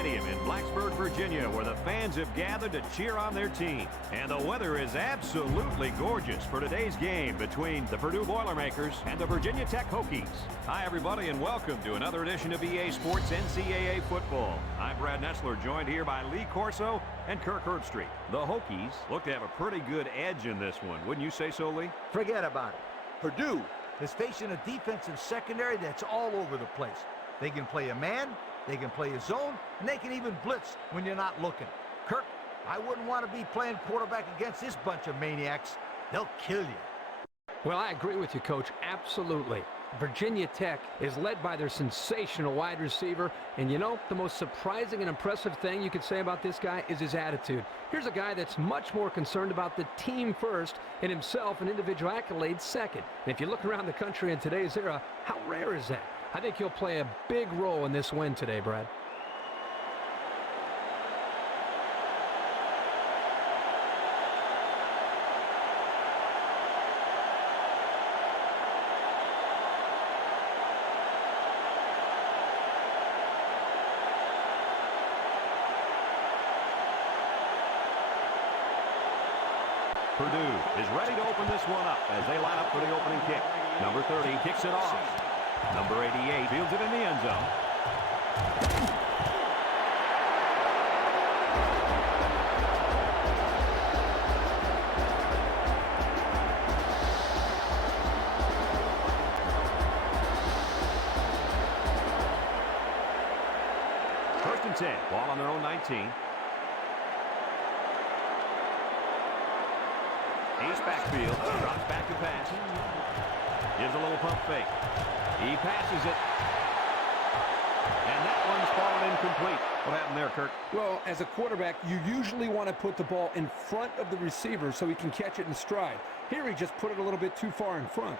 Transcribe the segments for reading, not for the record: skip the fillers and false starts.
Stadium in Blacksburg, Virginia, where the fans have gathered to cheer on their team. And the weather is absolutely gorgeous for today's game between the Purdue Boilermakers and the Virginia Tech Hokies. Hi, everybody, and welcome to another edition of EA Sports NCAA Football. I'm Brad Nessler, joined here by Lee Corso and Kirk Herbstreit. The Hokies look to have a pretty good edge in this one. Wouldn't you say so, Lee? Forget about it. Purdue is facing a defensive secondary that's all over the place. They can play a man, they can play a zone, and they can even blitz when you're not looking. Kirk, I wouldn't want to be playing quarterback against this bunch of maniacs. They'll kill you. Well, I agree with you, Coach. Absolutely. Virginia Tech is led by their sensational wide receiver. And you know, the most surprising and impressive thing you could say about this guy is his attitude. Here's a guy that's much more concerned about the team first and himself and individual accolades second. And if you look around the country in today's era, how rare is that? I think he'll play a big role in this win today, Brad. Purdue is ready to open this one up as they line up for the opening kick. Number 30 kicks it off. Number 88 fields it in the end zone. First and 10, ball on their own 19. Ace backfield, drops back to pass. Gives a little pump fake. He passes it. And that one's fallen incomplete. What happened there, Kirk? Well, as a quarterback, you usually want to put the ball in front of the receiver so he can catch it in stride. Here he just put it a little bit too far in front.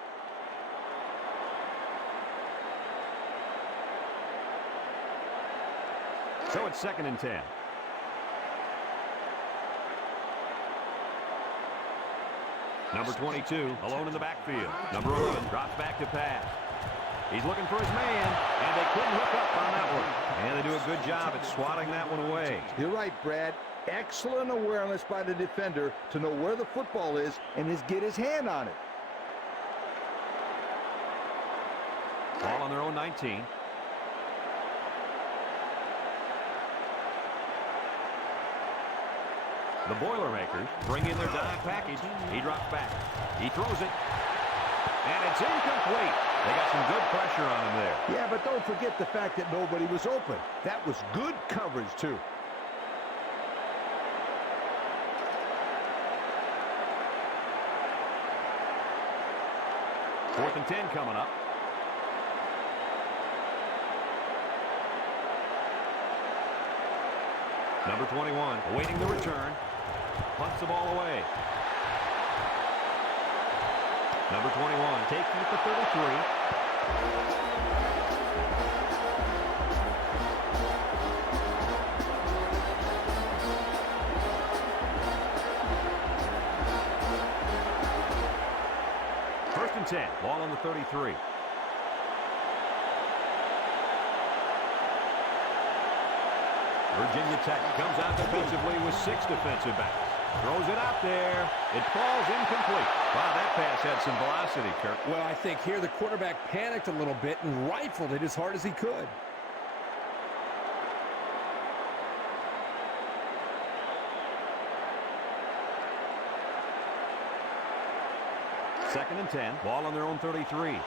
So it's 2nd and 10. Number 22, alone in the backfield. Number 11 drops back to pass. He's looking for his man, and they couldn't hook up on that one. And they do a good job at swatting that one away. You're right, Brad. Excellent awareness by the defender to know where the football is and get his hand on it. Ball on their own 19. The Boilermakers bring in their dime package. He drops back. He throws it. And it's incomplete. They got some good pressure on him there. Yeah, but don't forget the fact that nobody was open. That was good coverage, too. Fourth and 10 coming up. Number 21 awaiting the return. Punts the ball away. Number 21 taking it to 33. First and 10. Ball on the 33. Virginia Tech comes out defensively with 6 defensive backs. Throws it out there. It falls incomplete. Wow, that pass had some velocity, Kirk. Well, I think here the quarterback panicked a little bit and rifled it as hard as he could. Second and 10. Ball on their own 33.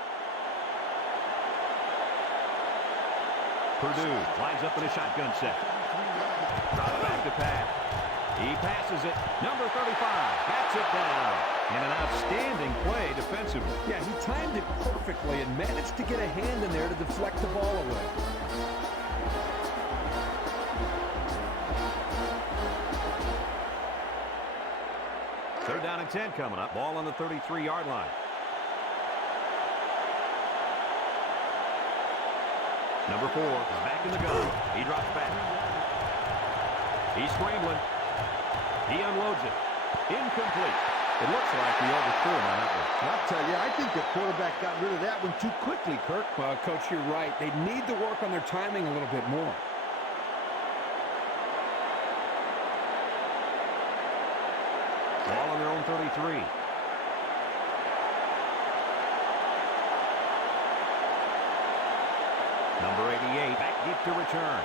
Purdue lines up in a shotgun set. Drops back to pass. He passes it. Number 35 bats it down. And an outstanding play defensively. Yeah, he timed it perfectly and managed to get a hand in there to deflect the ball away. Third down and 10 coming up. Ball on the 33-yard line. Number 4 is back in the gun. He drops back. He's scrambling. He unloads it. Incomplete. It looks like he overthrew him on that one. I'll tell you, I think the quarterback got rid of that one too quickly, Kirk. Well, Coach, you're right. They need to work on their timing a little bit more. and 33. Number 88 back deep to return.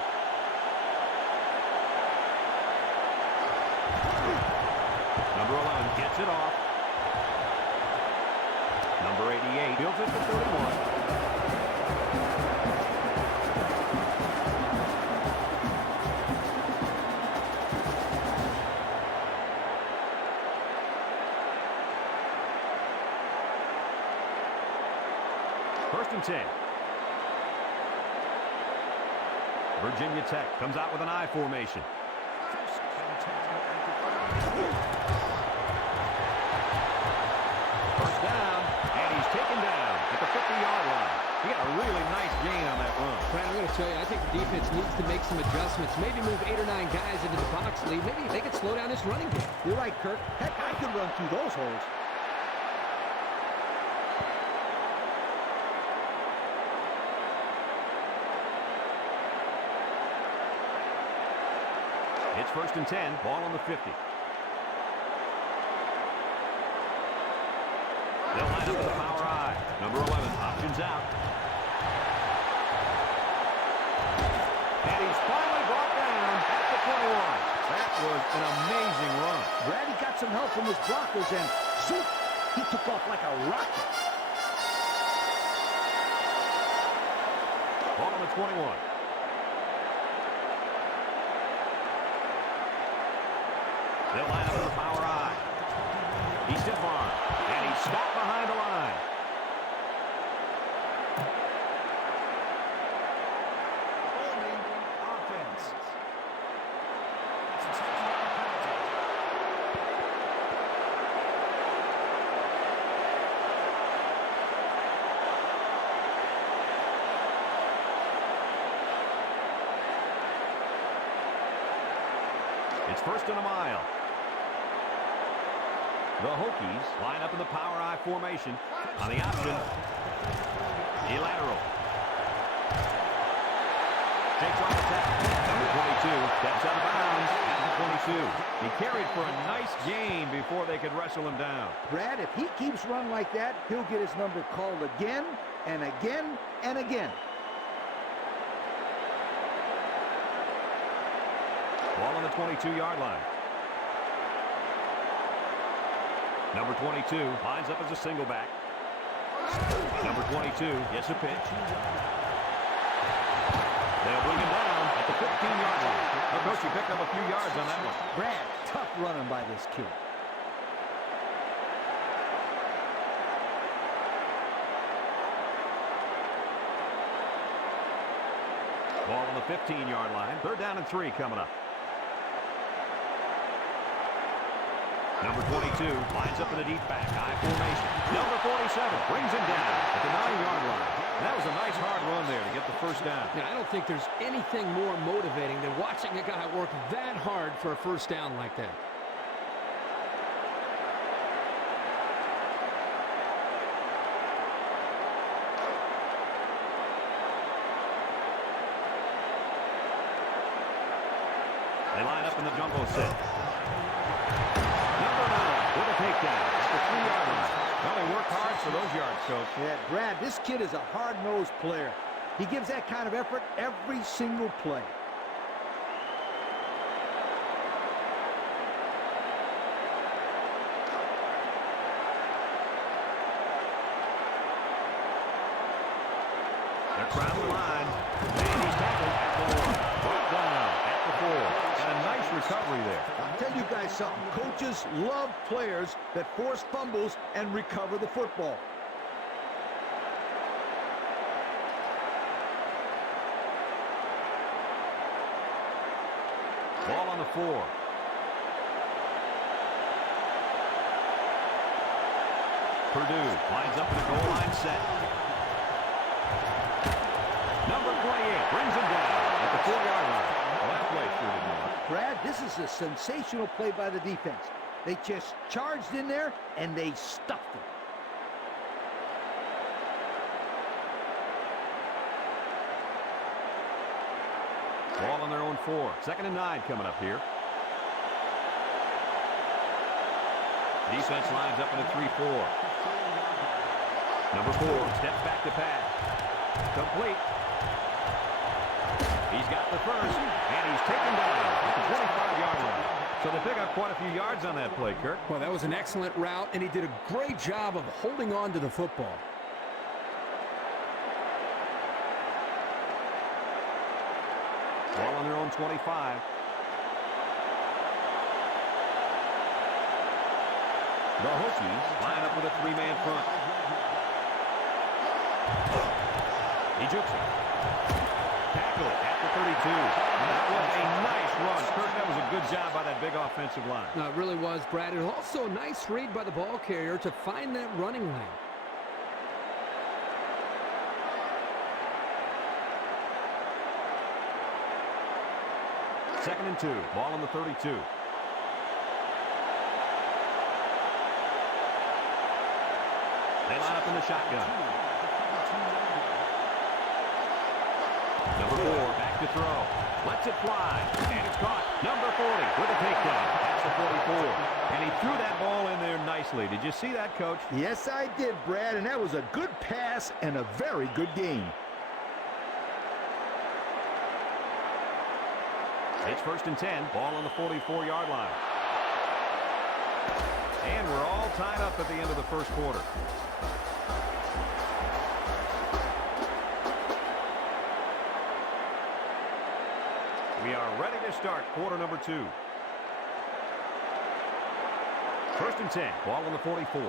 Number 11 gets it off. Number 88 builds it for 31. First and 10. Virginia Tech comes out with an I formation. First down, and he's taken down at the 50-yard line. He got a really nice gain on that run. Brad, I'm going to tell you, I think the defense needs to make some adjustments. Maybe move 8 or 9 guys into the box lead. Maybe they could slow down this running game. You're right, Kirk. Heck, I could run through those holes. It's first and 10, ball on the 50. They'll line up with the power I. Number 11 options out. And he's finally brought down at the 21. That was an amazing run. Brady got some help from his blockers, and shoot, he took off like a rocket. Ball on the 21. They'll line up with the power I. He's stiff arm, and he's stopped behind the line. Holding offense. It's first and a mile. The Hokies line up in the power I formation. On the option, a lateral. Takes off the tackle. Number 22 steps out of bounds at the 22. He carried for a nice gain before they could wrestle him down. Brad, if he keeps running like that, he'll get his number called again and again and again. Ball on the 22-yard line. Number 22 lines up as a single back. Number 22 gets a pitch. They'll bring him down at the 15-yard line. Well, Coach, he picked up a few yards on that one. Brad, tough running by this kid. Ball on the 15-yard line. Third down and 3 coming up. Number 22 lines up in the deep back. I formation. Number 47 brings him down at the 9-yard line. That was a nice hard run there to get the first down. Yeah, I don't think there's anything more motivating than watching a guy work that hard for a first down like that. They line up in the jumbo set. Number 9 with a takedown at the 3-yard line. Well, they work hard for those yards, Coach. Yeah, Brad, this kid is a hard-nosed player. He gives that kind of effort every single play. They're crowding the line. And he's tackled at the 1. Brought down at the 4. And a nice recovery there. I'll tell you guys something. Coaches love players that force fumbles and recover the football. Ball on the 4. Purdue lines up in the goal line set. Number 28 brings him down at the 4-yard line. Well, that play sure did not. Brad, this is a sensational play by the defense. They just charged in there, and they stuffed him. Ball on their own 4. Second and 9 coming up here. Defense lines up in a 3-4. Number 4 steps back to pass. Complete. He's got the first, and he's taken down at the 25-yard line. So they pick up quite a few yards on that play, Kirk. Well, that was an excellent route, and he did a great job of holding on to the football. Ball on their own 25. The Hokies line up with a 3-man front. He jukes it. Tackle at the 32. That was a nice run. Kirk, that was a good job by that big offensive line. No, it really was, Brad. It was also a nice read by the ball carrier to find that running lane. Second and 2. Ball on the 32. They line up in the shotgun. Number 4, back to throw. Lets it fly. And it's caught. Number 40 with a takedown. That's the 44. And he threw that ball in there nicely. Did you see that, Coach? Yes, I did, Brad, and that was a good pass and a very good game. It's first and 10. Ball on the 44-yard line. And we're all tied up at the end of the first quarter. We are ready to start quarter number 2. First and 10. Ball on the 44.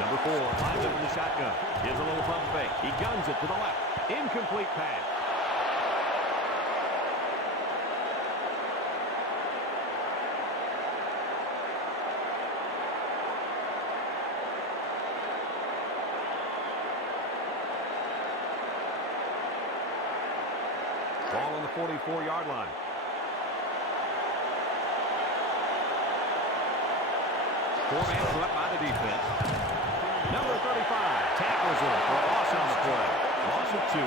Number 4 lines up in the shotgun. Gives a little pump fake. He guns it to the left. Incomplete pass. Ball on the 44-yard line. Four-man front by the defense. Number 35 tackles him for a loss on the play. Loss of 2.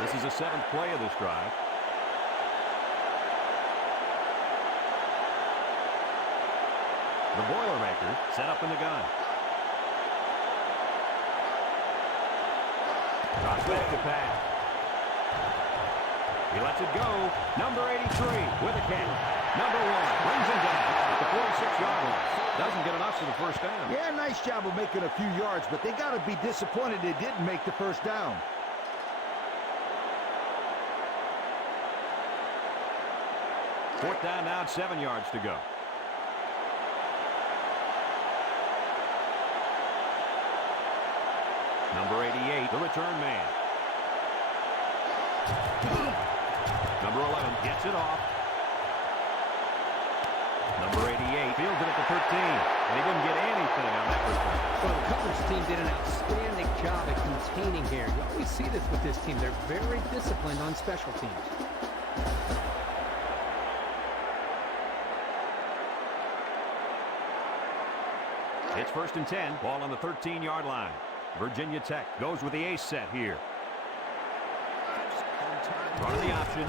This is the 7th play of this drive. The Boilermakers set up in the gun. Drops back to pass. He lets it go. Number 83 with a catch. Number 1 brings him down at the 46-yard line. Doesn't get enough for the first down. Yeah, nice job of making a few yards, but they got to be disappointed they didn't make the first down. Fourth down now, 7 yards to go. Number 88, the return man. Number 11 gets it off. Number 88 fields it at the 13. And he didn't get anything on that return. Well, the coverage team did an outstanding job at containing here. You always see this with this team. They're very disciplined on special teams. It's first and 10. Ball on the 13-yard line. Virginia Tech goes with the ace set here. Running the option.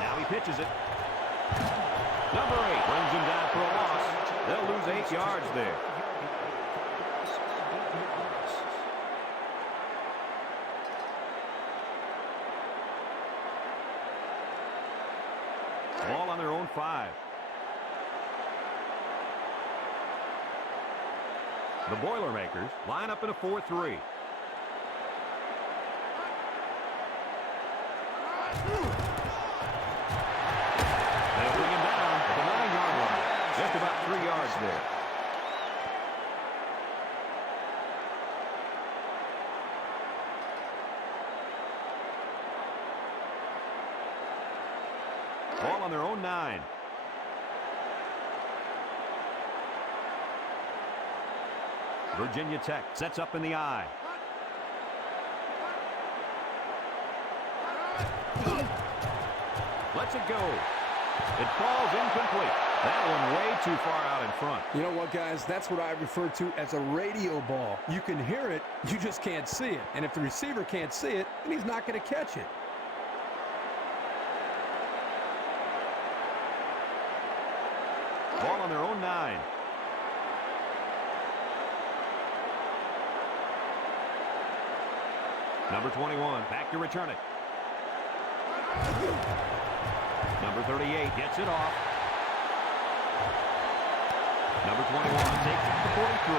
Now he pitches it. Number 8 brings him down for a loss. They'll lose 8 yards there. Ball on their own 5. The Boilermakers line up in a 4-3. They'll bring him down at the 9-yard line. Just about 3 yards there. Ball on their own 9. Virginia Tech sets up in the I. Lets it go. It falls incomplete. That one way too far out in front. You know what, guys? That's what I refer to as a radio ball. You can hear it, you just can't see it. And if the receiver can't see it, then he's not going to catch it. Ball on their own 9. Number 21, back to return it. Number 38 gets it off. Number 21 takes it to 43,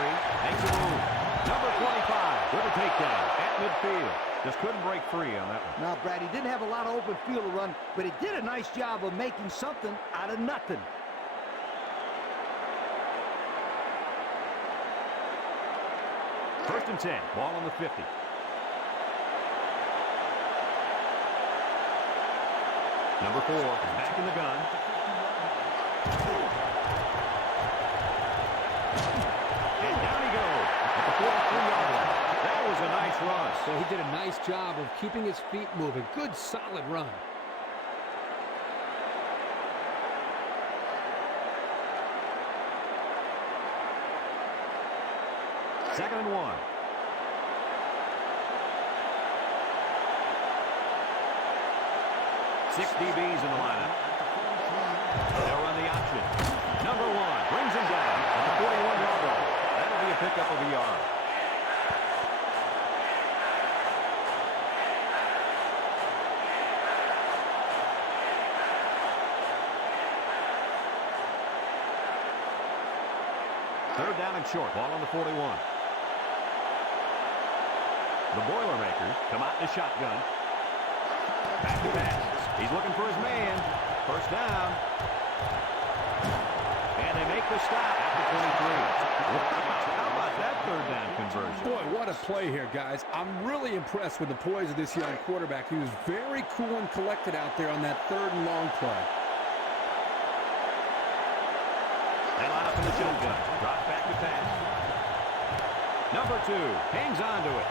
makes a move. Number 25 with a takedown at midfield. Just couldn't break free on that one. Now, Brad, he didn't have a lot of open field to run, but he did a nice job of making something out of nothing. First and 10, ball on the 50. Number 4, back in the gun. And down he goes at the 43-yard line. That was a nice run. So he did a nice job of keeping his feet moving. Good, solid run. Second and 1. Six DBs in the lineup. They'll run the option. Number 1 brings him down at the 41-yard line. That'll be a pickup of a yard. Third down and short. Ball on the 41. The Boilermakers come out in the shotgun. Back to pass. He's looking for his man. First down. And they make the stop at the 23. How about that third down conversion? Boy, what a play here, guys. I'm really impressed with the poise of this young quarterback. He was very cool and collected out there on that third and long play. They line up in the shotgun. Drops back to pass. Number 2 hangs on to it.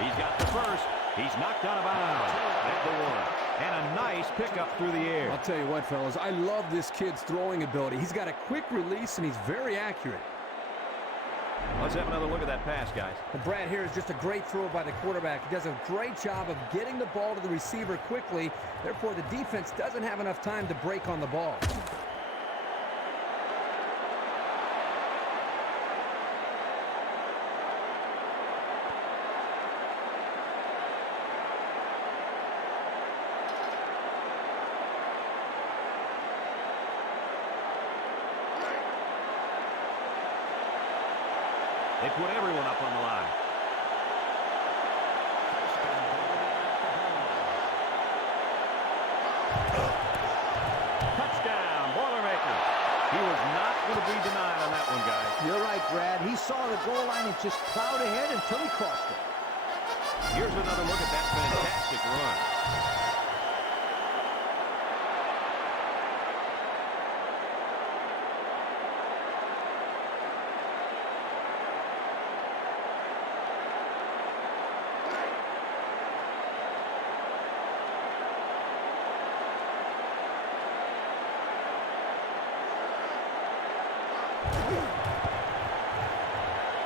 He's got the first. He's knocked out of bounds at the 1. And a nice pickup through the air. I'll tell you what, fellas, I love this kid's throwing ability. He's got a quick release, and he's very accurate. Let's have another look at that pass, guys. Well, Brad, here is just a great throw by the quarterback. He does a great job of getting the ball to the receiver quickly. Therefore, the defense doesn't have enough time to break on the ball. They put everyone up on the line. Touchdown, Boilermakers. He was not going to be denied on that one, guys. You're right, Brad. He saw the goal line and just plowed ahead until he crossed it. Here's another look at that fantastic run.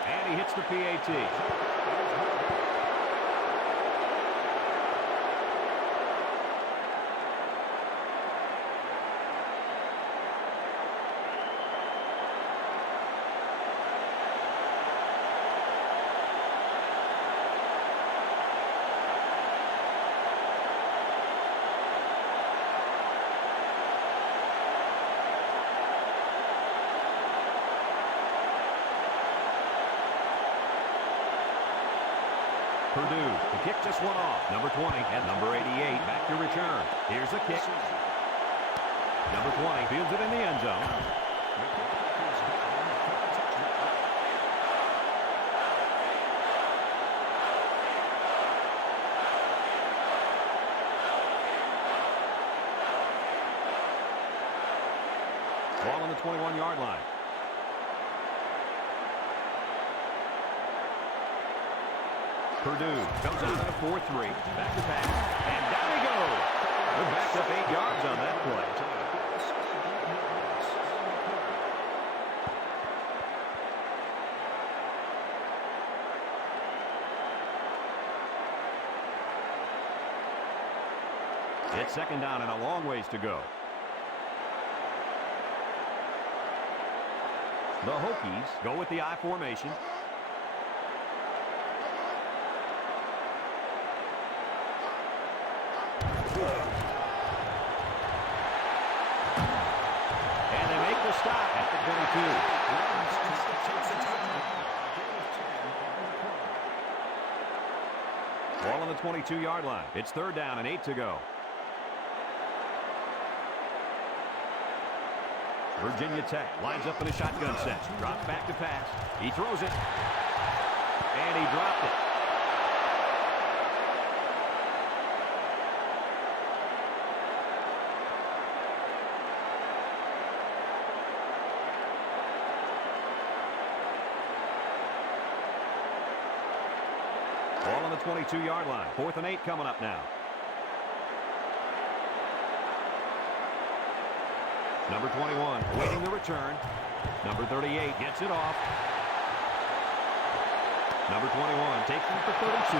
And he hits the PAT. Purdue to kick this one off. Number 20 and number 88 back to return. Here's the kick. Number 20 fields it in the end zone. Ball on the 21-yard line. Purdue comes out at a 4-3. Back to pass. And down he goes. They're backed up 8 yards on that play. It's second down and a long ways to go. The Hokies go with the I formation. And they make the stop at the 22. Ball on the 22-yard line. It's third down and 8 to go. Virginia Tech lines up in a shotgun set. Drops back to pass. He throws it. And he dropped it. Ball on the 22-yard line. 4th and 8 coming up now. Number 21 waiting the return. Number 38 gets it off. Number 21 takes it for 32.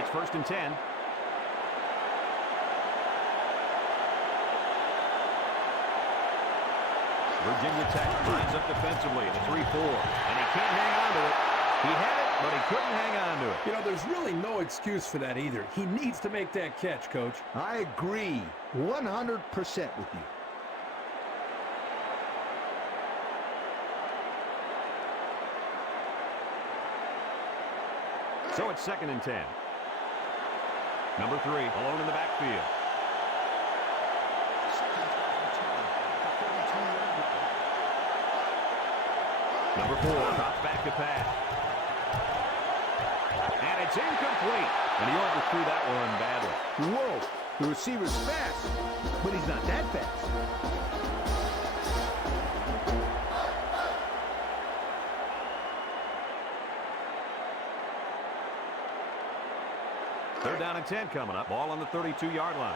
It's 1st and 10. Virginia Tech lines up defensively at the 3-4. And he can't hang on to it. He had it, but he couldn't hang on to it. You know, there's really no excuse for that either. He needs to make that catch, Coach. I agree 100% with you. So it's 2nd and 10. Number 3 alone in the backfield. Number 4 drops back to pass. And it's incomplete. And he overthrew that one badly. Whoa, the receiver's fast, but he's not that fast. Third down and 10 coming up. Ball on the 32-yard line.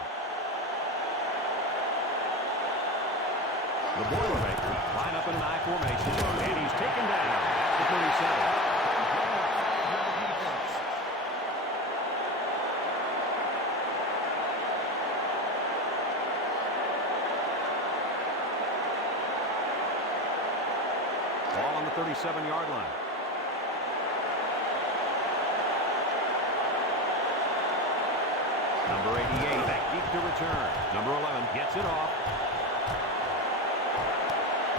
The Boilermakers line up in an I formation, and he's taken down at the 37. Ball on the 37-yard line. Number 88 back deep to return. Number 11 gets it off.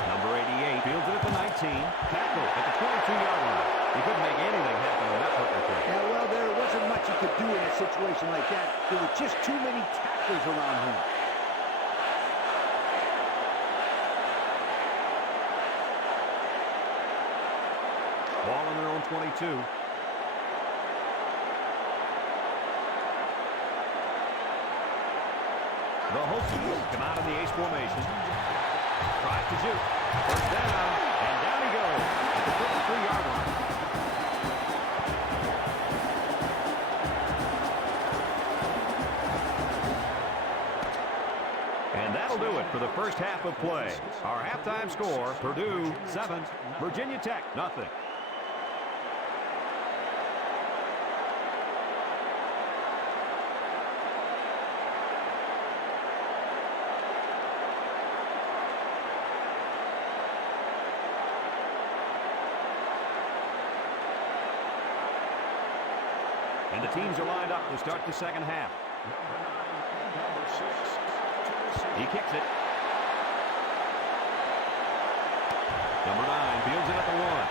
Number 88 fields it at the 19. Tackle at the 22-yard line. He couldn't make anything happen on that punt return. Yeah, well, there wasn't much he could do in a situation like that. There were just too many tacklers around him. Ball on their own 22. The Hokies come out in the ace formation. Tries to shoot. First down, and down he goes at the 53-yard line. And that'll do it for the first half of play. Our halftime score, Purdue 7, Virginia Tech 0. And the teams are lined up to start the second half. He kicks it. Number 9 fields it at the 1.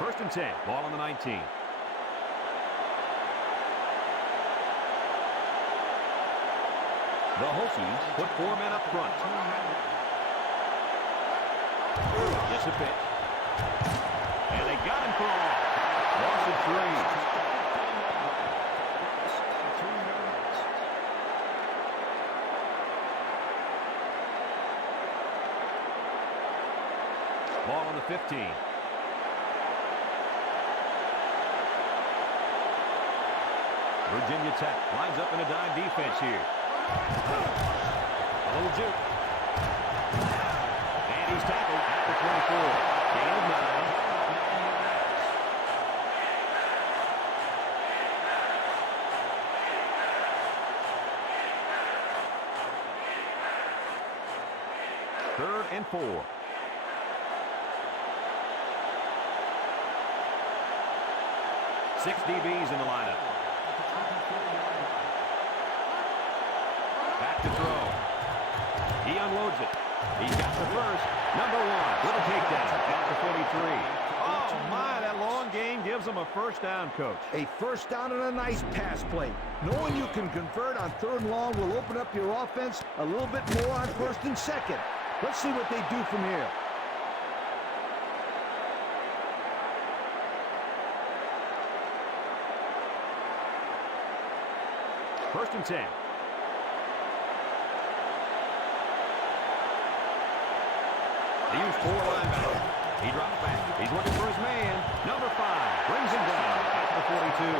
1st and 10. Ball on the 19. The Hokies put 4 men up front. Gets a pitch. And they got him for a loss. Loss of 3. Ball on the 15. Virginia Tech lines up in a dime defense here. A little juke. And he's tackled at the 24. Gain of 9. Third and 4. Six DBs in the lineup. Back to throw. He unloads it. He's got the first. Number 1 with a takedown at the 43. Oh, my, that long gain gives him a first down, Coach. A first down and a nice pass play. Knowing you can convert on 3rd and long will open up your offense a little bit more on 1st and 2nd. Let's see what they do from here. First and 10. They use 4 linebackers. He drops back. He's looking for his man. Number 5 brings him down at the 42.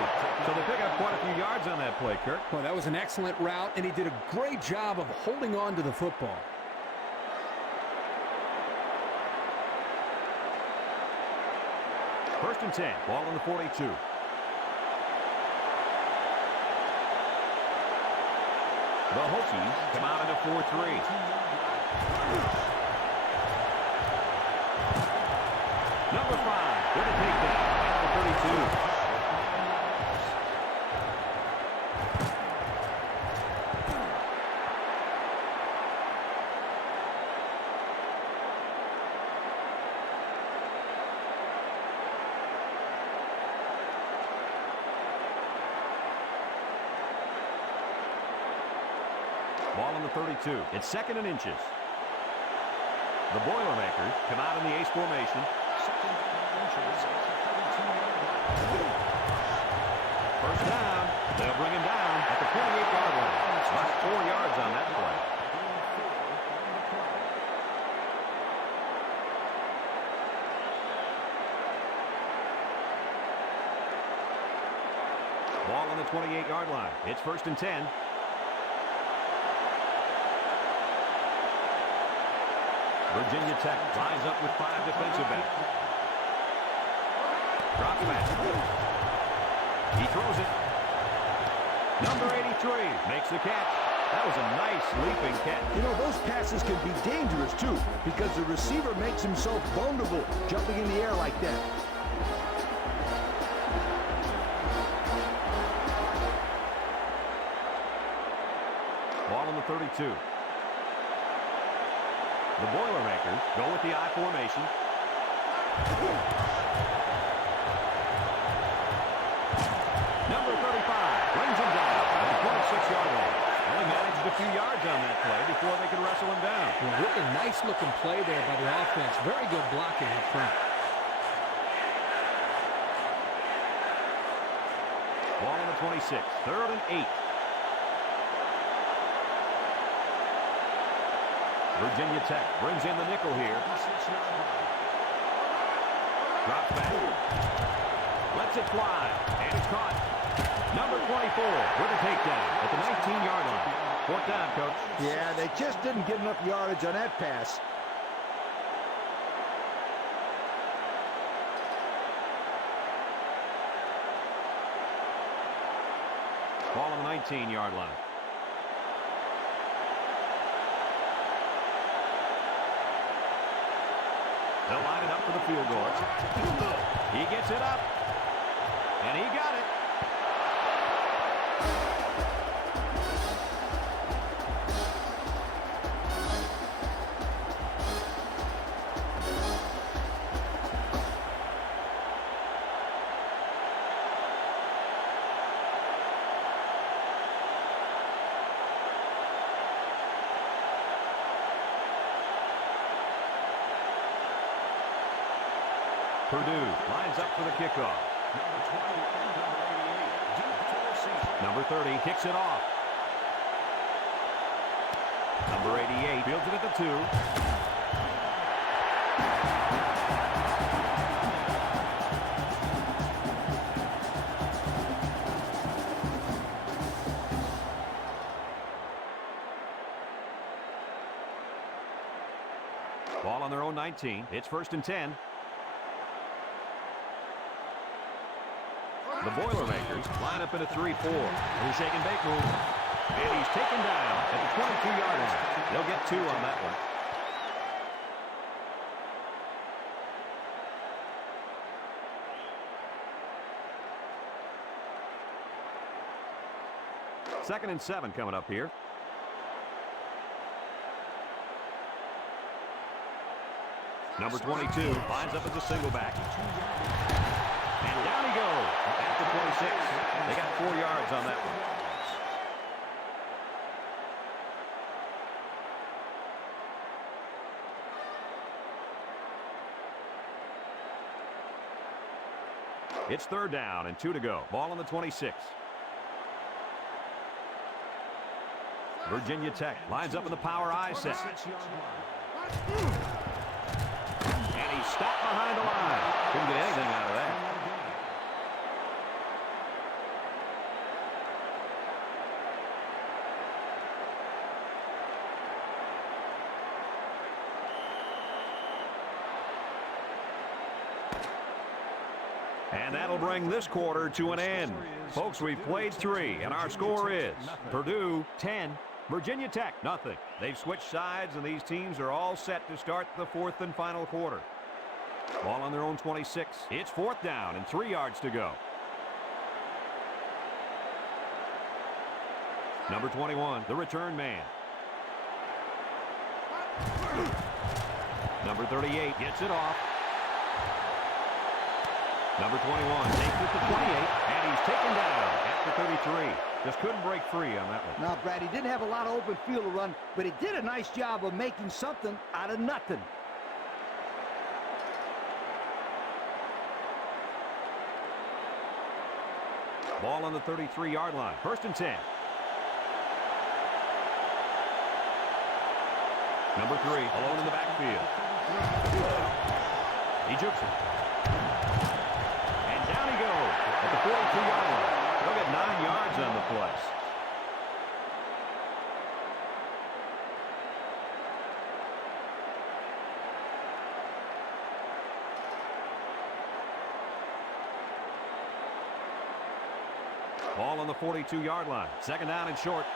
So they pick up quite a few yards on that play, Kirk. Well, that was an excellent route, and he did a great job of holding on to the football. First and 10. Ball on the 42. The Hokies come out in a 4-3. Number 5 with a takedown at the 32. Ball on the 32. It's 2nd and inches. The Boilermakers come out in the ace formation. First down. They'll bring him down at the 28-yard line. About 4 yards on that play. Ball on the 28-yard line. It's 1st and 10. Virginia Tech lines up with 5 defensive backs. Drops back. He throws it. Number 83 makes the catch. That was a nice leaping catch. You know, those passes can be dangerous, too, because the receiver makes himself vulnerable jumping in the air like that. Ball on the 32. The Boilermakers go with the I formation. Number 35 brings him down at the 26-yard line. Only managed a few yards on that play before they could wrestle him down. Well, really nice-looking play there by the offense. Very good blocking up front. Ball on the 26. 3rd and 8. Virginia Tech brings in the nickel here. Drops back. Lets it fly. And it's caught. Number 24 with a takedown at the 19-yard line. 4th down, Coach. Yeah, they just didn't get enough yardage on that pass. Ball on the 19-yard line. They'll line it up for the field goal. He gets it up. And he got it. Purdue lines up for the kickoff. Number 30 kicks it off. Number 88 fields it at the 2. Ball on their own 19. It's 1st and 10. The Boilermakers line up in a 3-4. He's taking big move. And he's taken down at the 22-yard line. They'll get 2 on that one. Second and 7 coming up here. Number 22 lines up as a single back. And down he goes at the 26. They got 4 yards on that one. It's 3rd down and 2 to go. Ball on the 26. Virginia Tech lines up in the power I set. And he's stopped behind the line. Couldn't get anything out of that. And that'll bring this quarter to an end. Folks, we've played 3, and our score is Purdue 10, Virginia Tech nothing. They've switched sides, and these teams are all set to start the 4th and final quarter. Ball on their own 26. It's 4th down and 3 yards to go. Number 21, the return man. Number 38 gets it off. Number 21 takes it to 28, and he's taken down at the 33. Just couldn't break free on that one. Now, Brad, he didn't have a lot of open field to run, but he did a nice job of making something out of nothing. Ball on the 33-yard line. 1st and 10. Number 3 alone in the backfield. He jukes it. And down he goes at the 42-yard line. They'll get 9 yards on the play. Ball on the 42-yard line. 2nd down and short.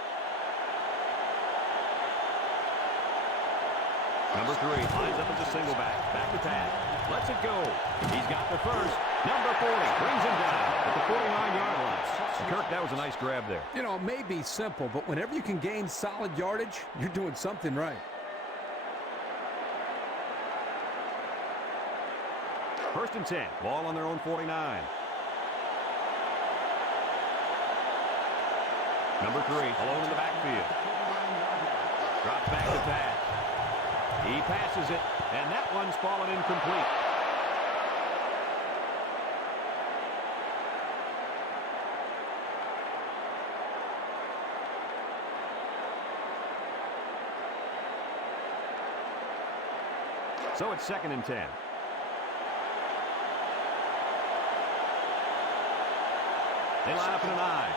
Number 3 lines up as a single back. Back to pass. Lets it go. He's got the first. Number 40 brings him down at the 49-yard line. Kirk, that was a nice grab there. You know, it may be simple, but whenever you can gain solid yardage, you're doing something right. 1st and 10. Ball on their own 49. Number 3 alone in the backfield. Drops back to pass. He passes it, and that one's fallen incomplete. So it's 2nd and 10. They line up in an I.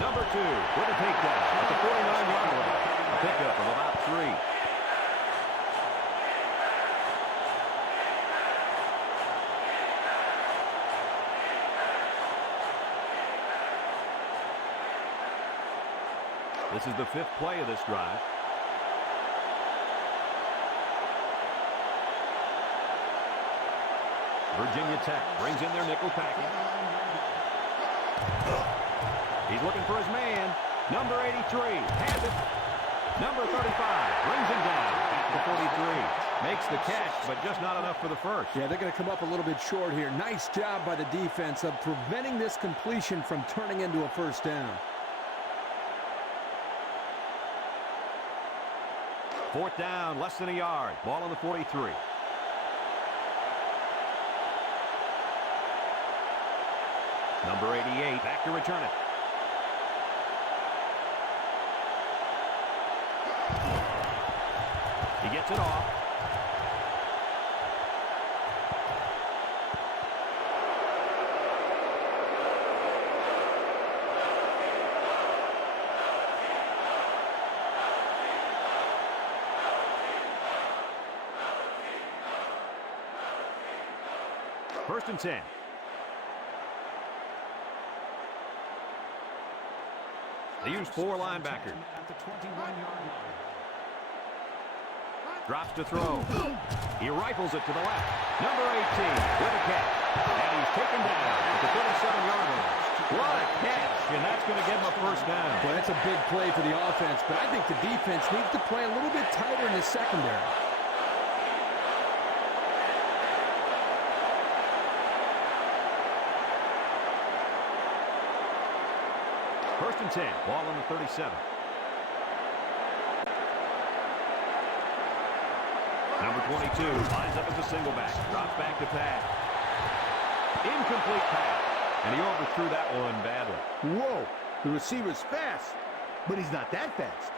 Number 2 with a takedown at the 49-yard line. A pickup of about 3. This is the 5th play of this drive. Virginia Tech brings in their nickel package. He's looking for his man. Number 83 has it. Number 35 brings him down at the 43. Makes the catch, but just not enough for the first. Yeah, they're going to come up a little bit short here. Nice job by the defense of preventing this completion from turning into a 1st down. 4th down, less than a yard. Ball on the 43. Number 88 back to return it. Gets it off. First and 10. They use 4 linebackers. At the 21-yard line. Drops to throw. He rifles it to the left. Number 18 with a catch. And he's taken down at the 37-yard line. What a catch, and that's going to give him a first down. Well, that's a big play for the offense, but I think the defense needs to play a little bit tighter in the secondary. First and 10. Ball on the 37. Number 22 lines up as a single back. Drops back to pass. Incomplete pass. And he overthrew that one badly. Whoa, the receiver's fast, but he's not that fast.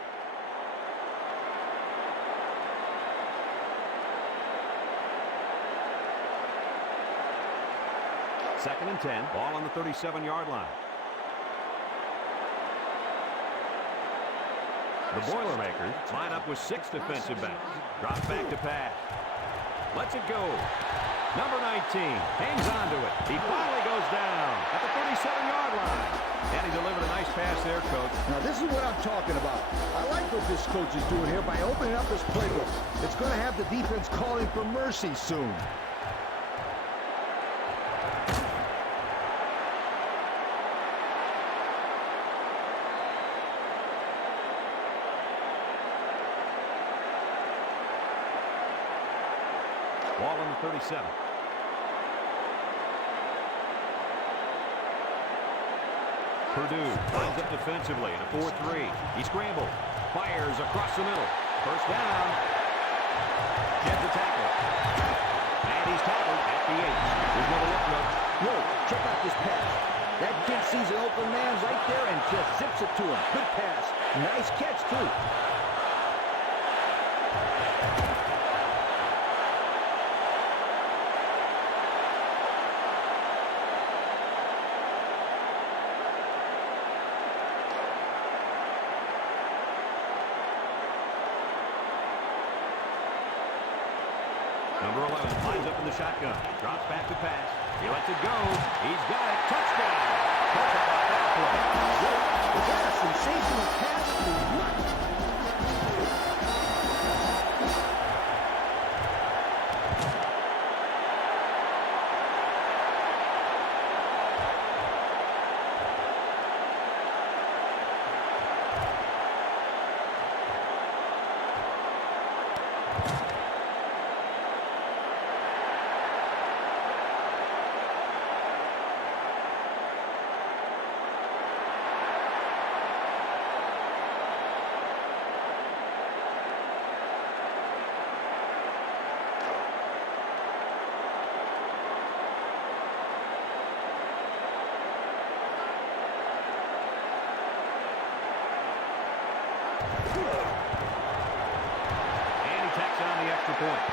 Second and 10. Ball on the 37-yard line. The Boilermakers line up with 6 defensive backs. Drops back to pass. Lets it go. Number 19 hangs on to it. He finally goes down at the 37-yard line. And he delivered a nice pass there, Coach. Now, this is what I'm talking about. I like what this coach is doing here by opening up his playbook. It's going to have the defense calling for mercy soon. Ball on the 37. Purdue lines up defensively in a 4-3. He scrambles, fires across the middle. First down. Sheds a tackle. And he's tackled at the 8. Here's another look, Coach. Whoa, check out this pass. That kid sees an open man right there and just zips it to him. Good pass. Nice catch, too. Number 11 lines up in the shotgun. Drops back to pass. He lets it go. He's got it. Touchdown. Talk about that play. Is that a sensational pass or what? And he tacks on the extra point.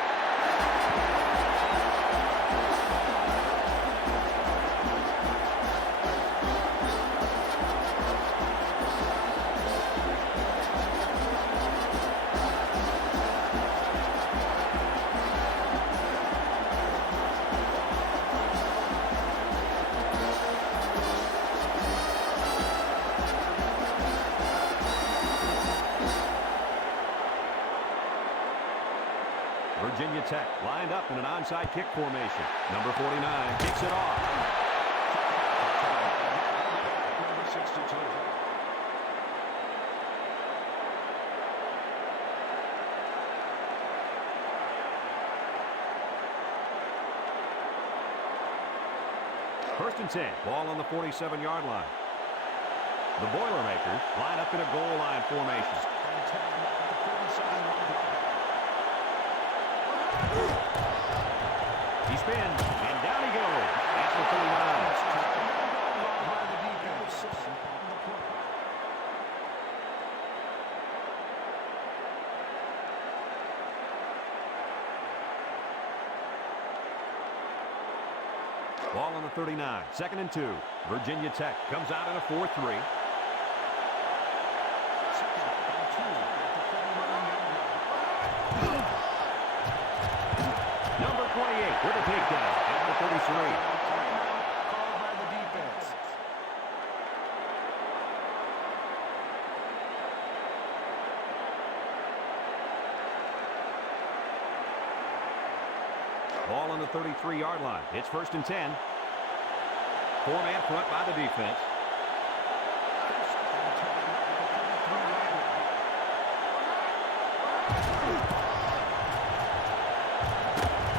Virginia Tech lined up in an onside kick formation. Number 49 kicks it off. Number 62. First and 10. Ball on the 47-yard line. The Boilermakers line up in a goal line formation. And 10 at the 47-yard line. He spins, and down he goes. That's the 39. By the defense. Ball on the 39. 2nd and 2. Virginia Tech comes out in a 4-3. Second and 2 at the 49-yard line. Number 28 with a takedown at the 33. Timeout called by the defense. Ball on the 33-yard line. It's 1st and 10. 4-man front by the defense. First and 10 at the 33-yard line.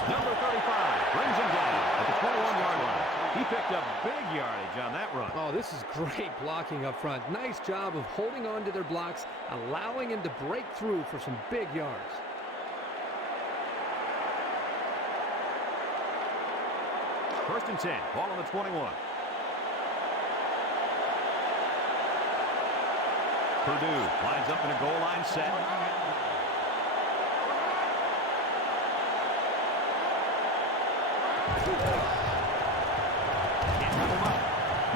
Number 35 brings him down at the 21-yard line. He picked up big yardage on that run. Oh, this is great blocking up front. Nice job of holding on to their blocks, allowing him to break through for some big yards. First and 10. Ball on the 21. Purdue lines up in a goal line set. Can't run him up.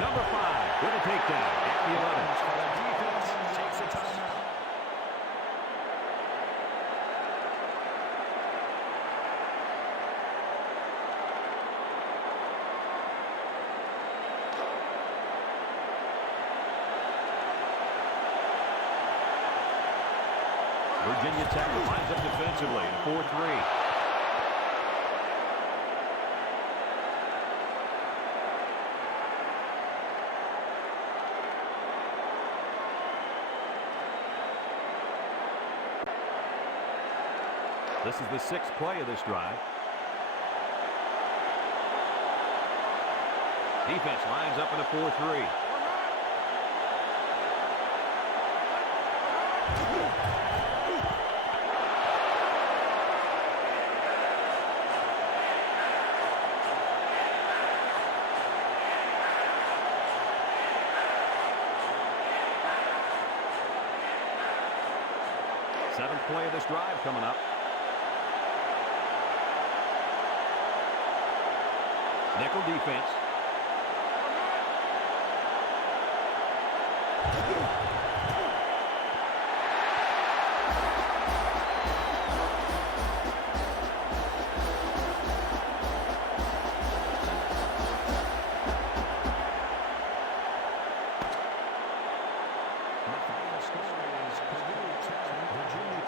Number 5 with a takedown at the 11. The defense takes a timeout. Virginia Tech lines up defensively in a 4-3. This is the 6th play of this drive. Defense lines up in a 4-3. Seventh play of this drive coming up. Nickel defense. The final score is Purdue 10, Virginia